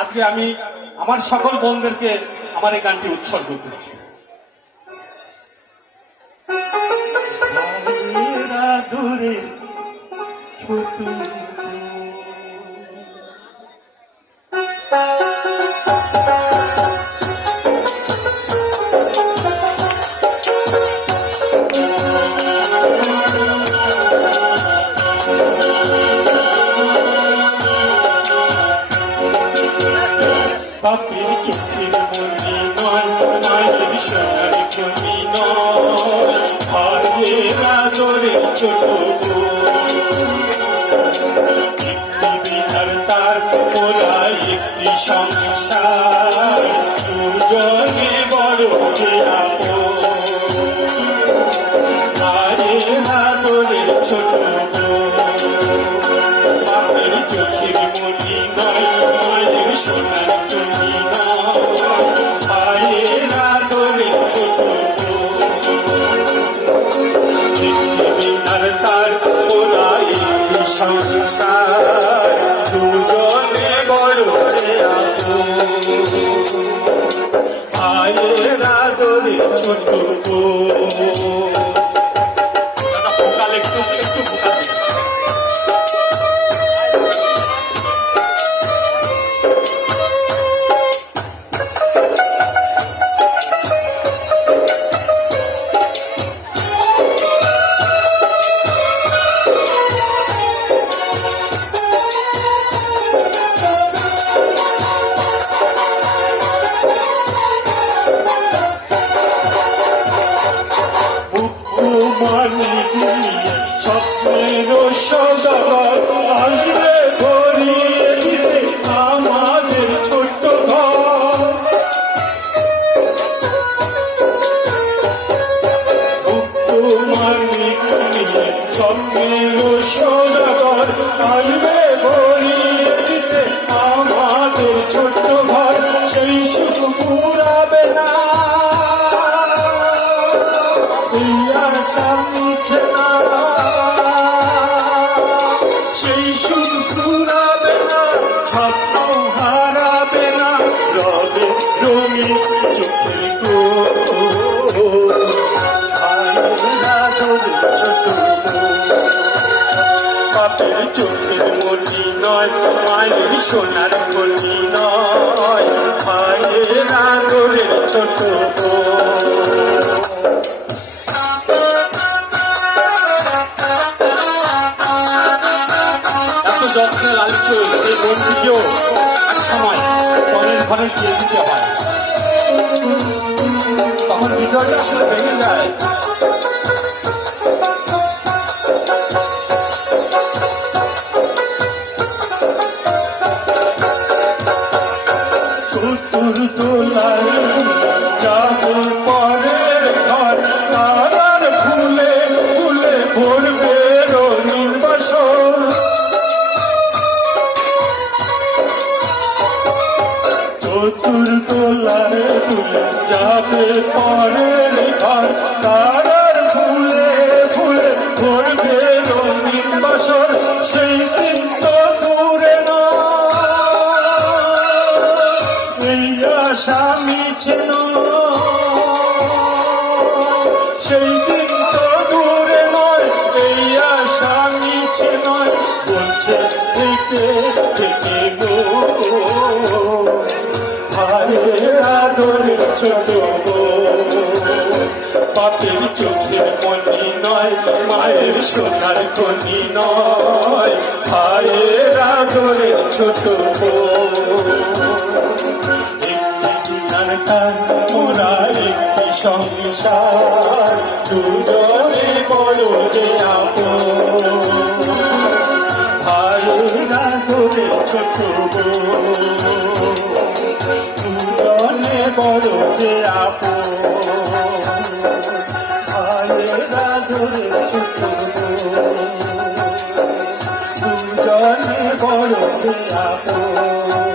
আজকে আমি আমার সকল বোনদেরকে আমার এই গানটি উৎসর্গ করছি। পাপির চোখের মনি নয়, মায়ের সোনার খনি নয়, ভাইয়ের আদরের ছোট একটি বিধার তার মোরা একটি সংসার, দুজনে বড় যে আপন, ভাইয়ের আদরের ছোট পাপির চোখের মনি নয়, মায়ের সোনার সংসার, দুজনে বড় যে আপন, ভাইয়ের আদরে ছোট দাদা ভোকাল একটু ভোকাল স্বপ্নের সদাগর আসবে ভরিয়ে দিতে আমাদের ছোট্ট ঘর, মানিক নিয়ে স্বপ্নের সদাগর আসবে ভরিয়ে দিতে আমাদের ছোট্ট ঘর, সেই সুখ পুরাবে না মিছে না, সেই সুখ ফুরাবে না, স্বপ্ন হারাবে না, রবে রঙিন চোখের ছোট পাপের চোখের মনি নয়, মায়ের সোনার খনি নয়, মায়ের আদরের ছোট যত্নে লালিত এই বোনটিকেও এক সময় মনের ঘরে চেয়ে দিতে হয়, তখন হৃদয়টা আসলে ভেঙে যায়। চতুর দোলায় যাবো পরের ঘর, তারার ফুলে ফুলে ভরবে রঙিন বাসর, চতুর দোলায় যাবে পরের ঘর, তারার ফুলে ফুলে ভরবে রঙিন বাসর, সেই দিন তো দূরে না, এই আশা মিছে নয়, সেই দিন তো দূরে নয়, এই আশা মিছে নয়, বলছে থেকে থেকে গো ভাইয়ের আদরের ছোট পাপের চোখের মনি নয়, মায়ের সোনার খনি নয়, ভাইয়ের আদরের ছোট একটি গান মোরা একটি সংসার, দুজনে বড় যে আপন, ভাইয়ের আদরের ছোট বড় যে আপন, ভাইয়ের আদরের ছোট দুজনে বড় যে আপন।